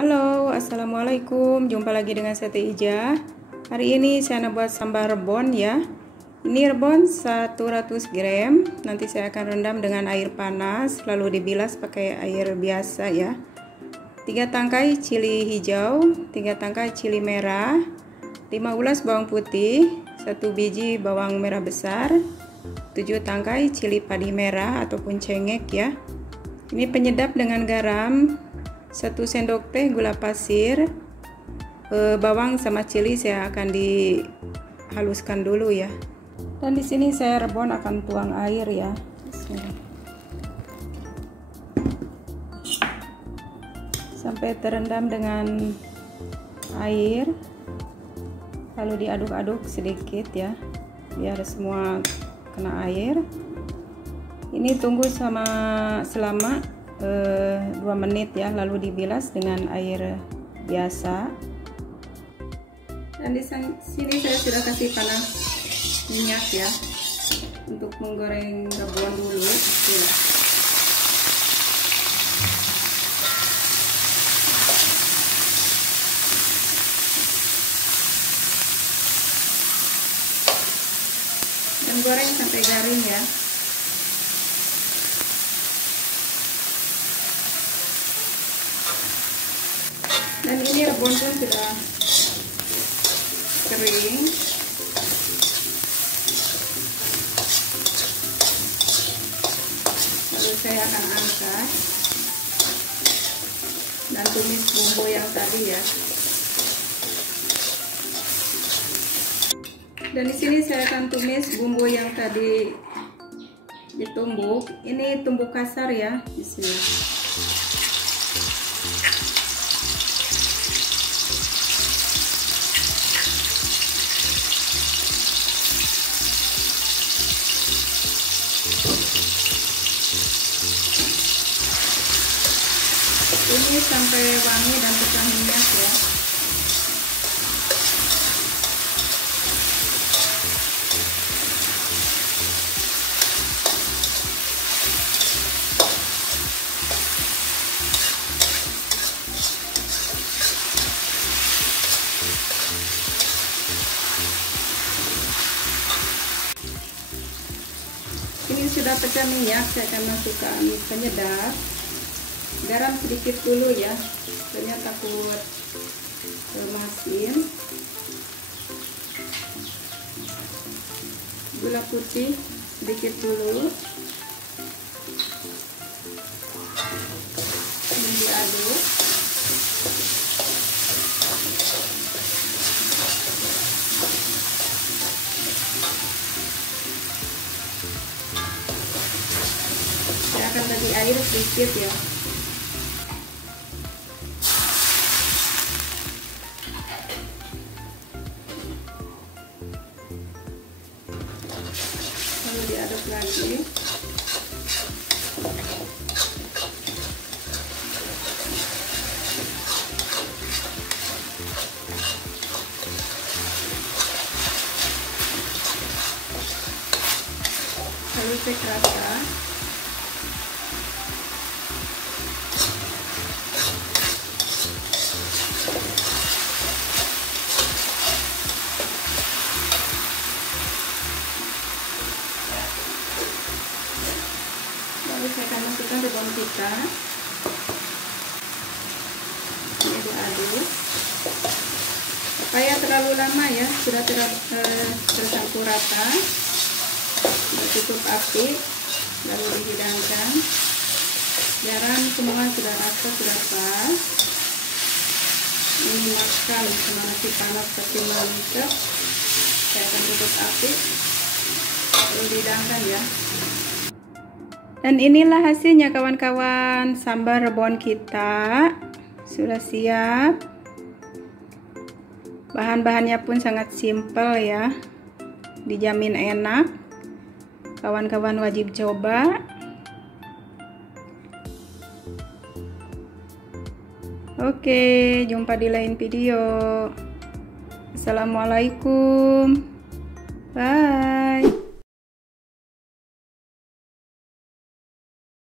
Halo, assalamualaikum. Jumpa lagi dengan Siti Ija. Hari ini saya nak buat sambal rebon ya. Ini rebon 100 gram. Nanti saya akan rendam dengan air panas, lalu dibilas pakai air biasa ya. 3 tangkai cili hijau, 3 tangkai cili merah, 5 ulas bawang putih, 1 biji bawang merah besar, 7 tangkai cili padi merah ataupun cengek ya. Ini penyedap dengan garam, 1 sendok teh gula pasir, bawang sama cili saya akan dihaluskan dulu ya. Dan di sini saya rebon akan tuang air ya. Sampai terendam dengan air, lalu diaduk-aduk sedikit ya, biar semua kena air. Ini tunggu selama 2 menit ya, lalu dibilas dengan air biasa. Dan di sini saya sudah kasih panas minyak ya, untuk menggoreng rebon dulu. Dan goreng sampai garing ya. Dan ini rebon pun sudah kering. Lalu saya akan angkat dan tumis bumbu yang tadi ya. Dan di sini saya akan tumis bumbu yang tadi ditumbuk. Ini tumbuk kasar ya di sini. Ini sampai wangi dan pecah minyak ya. Ini sudah pecah minyak, saya akan masukkan penyedap. Garam sedikit dulu ya, soalnya takut masin. Gula putih sedikit dulu. Ini diaduk. Saya akan bagi air sedikit ya. Lalu diaduk lagi. Lalu cek rasa. Lalu saya akan masukkan rebon kita. Ini diaduk supaya terlalu lama ya, sudah tercampur rata. Tutup api, lalu dihidangkan. Garam semua sudah rata, sudah pas. Ini makan sama nasi panas tapi mantap. Saya akan tutup api, lalu dihidangkan ya. Dan inilah hasilnya kawan-kawan, sambal rebon kita sudah siap. Bahan-bahannya pun sangat simpel ya, dijamin enak. Kawan-kawan wajib coba. Oke, jumpa di lain video. Assalamualaikum. Bye.